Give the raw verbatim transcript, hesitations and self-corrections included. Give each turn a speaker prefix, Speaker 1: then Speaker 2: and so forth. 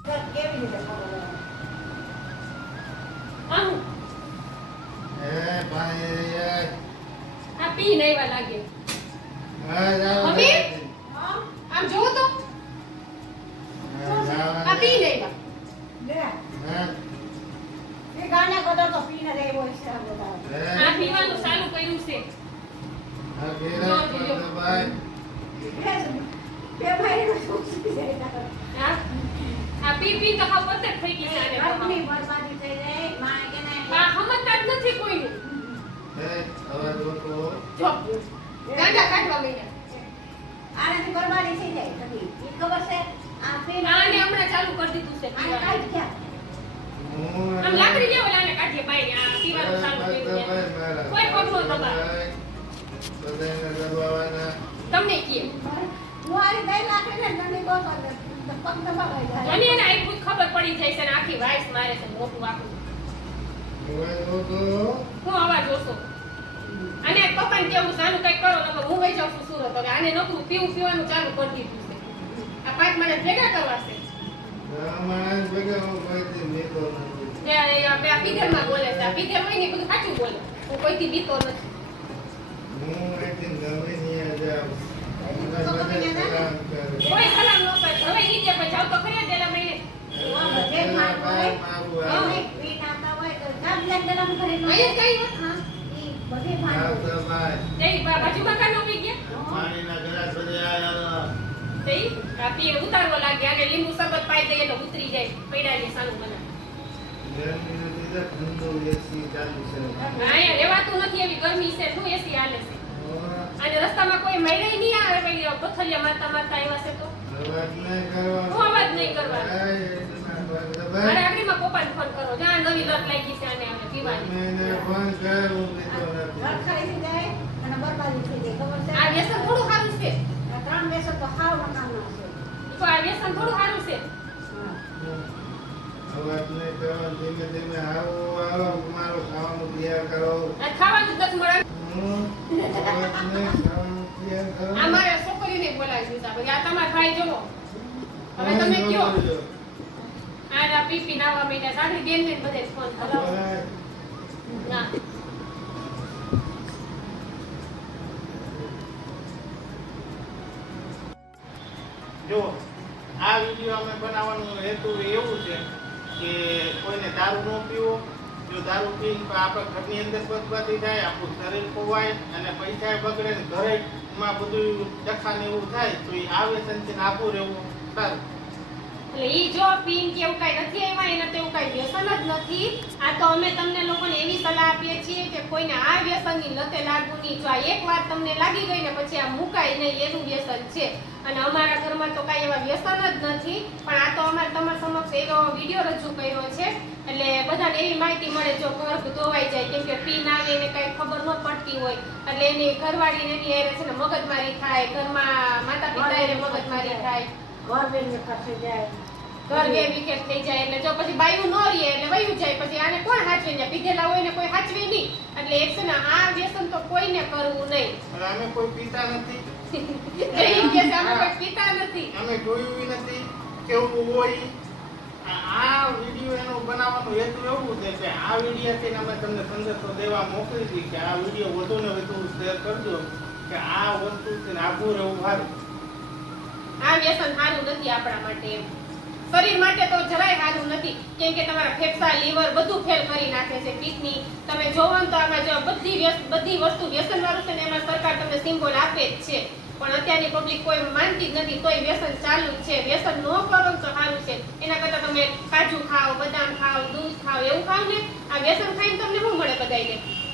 Speaker 1: કેવી રીતે કરો
Speaker 2: આમ
Speaker 3: એ ભાઈ એ
Speaker 2: આ પી નઈવા લાગે
Speaker 3: હા જાવ
Speaker 2: મમ્મી?
Speaker 1: હા
Speaker 2: આમ જોવો તો આ પી નઈવા
Speaker 1: લે
Speaker 3: હા
Speaker 1: એ ગાના ગોતો તો પીને રહેવો છે આ બધા
Speaker 2: આ પીવાનું ચાલુ કર્યું છે
Speaker 3: હા ગેરા પર ભાઈ
Speaker 1: બે બે ભાઈનો શું છે
Speaker 2: આ આ પી પી તો હાવ પતત થઈ ગઈ છે આને
Speaker 1: ઘરની બરબાદી થઈ જાય માં કે ને
Speaker 2: આ સમજતા જ નથી કોઈનું
Speaker 3: એ હવે જો તો
Speaker 2: જો ગાંડા કાઢવા માંડ્યા
Speaker 1: આનાથી બરબાદી થઈ જાય બધી ઈ ખબર છે આ પીને
Speaker 2: આને હમણાં ચાલુ કરી દીધું છે
Speaker 1: આને કાઢ
Speaker 2: પીવાનું.
Speaker 1: ગયા
Speaker 3: હું
Speaker 2: આમ લાકડી લેવો લાને કાઢીએ બાઈ આ પીવાનું ચાલુ કર્યું છે. કોઈ પગલો દબાવે.
Speaker 3: બધાને દબાવવાના
Speaker 2: તમને કીએ
Speaker 1: હું આરી દઈ નાખે ને નંદી ગોતો ને પગ દબાવાઈ જાય
Speaker 2: મને એને આખું ખબર પડી જાય છે ને આખી વાઈસ મારે છે મોટું આખું
Speaker 3: હવે જો તો
Speaker 2: હું અવાજ ઓછો અને પપ્પાને કેવું સારું કઈક કરો નકર હું વઈ જાઉં છું સુરત હવે આને નકરું પીવું પીવાનું ચાલુ કરી દીધું છે આ પાંચ મને ભેગા કરવા છે
Speaker 3: માણસ ભેગા હું કોઈથી નીકળતો નથી.
Speaker 2: તે આ બે આ પીધરમાં બોલે છે આ પીધર હોય ને એ બધું સાચું બોલે હું કોઈથી બીતો નથી
Speaker 3: હું અહીંથી નવી નહીં જાઉં. બધા સલામ કરે.
Speaker 2: કોઈ સલામ ન કરે હવે નીચે પછી જાવ તો ખરી દેલા મહિને
Speaker 3: પેલા બાપ આવું આવે.
Speaker 1: પીને આવતા હોય તો ગામ લઈને ગરમ કરીને
Speaker 2: અહીંયા કઈ વાત?
Speaker 1: હા ઈ બધી
Speaker 3: આવતો ભાઈ.
Speaker 2: તે બા- બાજુ મકાન નો પી ગયા
Speaker 3: પાણીના ગ્લાસ બધે આયા.
Speaker 2: તે આ પી ઉતારવો લાગે અને લીંબુ શરબત પાઈ દઈએ તો ઉતરી જાય પૈડાની સાનું બના
Speaker 3: ગરમીનો દીધા ઠંડો એસી ચાલુ છે.
Speaker 2: અહીંયા રહેવાતું નથી એવી ગરમી છે શું એસી હાલે છે અને રસ્તામાં કોઈ મળે નહીં આવે પેલી પથ્થરિયા મારતા મારતા આવ્યા છે તો
Speaker 3: અવાજ નહીં કરવાનો.
Speaker 2: હું અવાજ નહીં કરવાનો.
Speaker 3: હાય, એના પર
Speaker 2: મારે
Speaker 3: દબાય.
Speaker 2: આગળમાં પપ્પાને ફોન કરો જ્યાં નવી લત લાગી છે આને હવે પીવાની
Speaker 3: મેં એને ફોન કર, હું પીતો નથી.
Speaker 1: રખાઈ થઈ જાય અને બરબાદી થઈ જાય ખબર છે
Speaker 2: આ વ્યસન થોડું સારું છે
Speaker 1: આ ત્રણ બેસો તો હાવ નકામા છે
Speaker 2: તો આ વ્યસન થોડું સારું છે
Speaker 1: હા
Speaker 3: અવાજ નહીં કરવાનો. ધીમે ધીમે આવો આવો મારું ખાવાનું તૈયાર કરો.
Speaker 2: આ ખાવાનું જ નથી મળે
Speaker 3: હું અવાજ નહીં ખાવાનું તૈયાર કરો.
Speaker 2: આ મારે છોકરીને બોલાવી દીધા પછી આ તમારા ભાઈ જોવો હવે તમે કયો આ પીપી નાવા માંડ્યા સાડી બેન ને બધે ફોન કરો
Speaker 3: ભાઈ,
Speaker 2: ના
Speaker 4: જો આ વિડીયો અમે બનાવવાનો હેતુ એવું છે કે કોઈને દારૂ ન પીવો જો દારૂ પીને તો આપણા ઘરની અંદર બરબાદી થાય આપણું શરીર ખોવાય અને પૈસા બગડે ને ઘરેમાં બધું ડખાને એવું થાય તો એ આ વ્યસનથી આખું રહેવું સારું.
Speaker 2: એટલે ઈ જો પીન કે એવું કઈ નથી આવ્યા એને તો એવું કઈ વ્યસન જ નથી આ તો અમે તમને લોકોને એવી સલાહ આપીએ છીએ કે કોઈને આ વ્યસનની લતે લાગવું નહીં જો આ એક વાર તમને લાગી ગઈ ને પછી આ મુકાય નહીં એનું વ્યસન છે અને અમારા ઘરમાં તો કઈ એવા વ્યસન જ નથી પણ આ તો અમારે તમારા સમક્ષ એવો વિડીયો રજૂ કર્યો છે એટલે બધાને એવી માહિતી મળે જો ઘર ધોવાઈ જાય કેમ કે પીન આવે એને કઈ ખબર ન પડતી હોય એટલે એની ઘરવાળીને એની હારે છે ને મગજમારી થાય ઘરમાં માતા પિતા એને મગજમારી થાય
Speaker 1: ઘર બેન ખર્ચે જાય
Speaker 2: ઘર બે વિકેટ થઈ જાય એટલે જો પછી બાયું ન રહે એટલે વયું જાય પછી આને કોણ હાચવે ને પીધેલા હોય ને કોઈ હાચવે નહીં એટલે એક છે ને આ વ્યસન તો કોઈને કરવું નહીં
Speaker 4: અને અમે કોઈ પીતા નથી,
Speaker 2: જઈ કે અમે કોઈ પીતા નથી
Speaker 4: અમે જોયું નથી કેવું હોય. આ આ વિડીયો એનો બનાવવાનો હેતુ એવું છે કે આ વિડીયોથી અમે તમને સંદેશો દેવા મોકલી હતી કે આ વિડીયો વધુ ને વધુ શેર કરજો કે આ વસ્તુથી આઘું રહેવું સારું.
Speaker 2: આ વ્યસન સારું નથી આપણા માટે એમ શરીર માટે તો જરાય સારું નથી કેમ કે તમારા ફેફસા લીવર બધું ફેલ કરી નાખે છે કિડની તમે જોવો ને તો આમાં જો બધી વ્યસ- બધી વસ્તુ વ્યસન વાળું છે ને એમાં સરકાર તમને સિમ્બોલ આપે જ છે પણ અત્યારની પબ્લિક કોઈ માનતી જ નથી તોય વ્યસન ચાલુ જ છે વ્યસન ન કરો ને તો સારું છે એના કરતા તમે કાજુ ખાઓ બદામ ખાઓ દૂધ ખાઓ એવું ખાવ ને આ વ્યસન ખાઈને તમને શું મળે બધાયને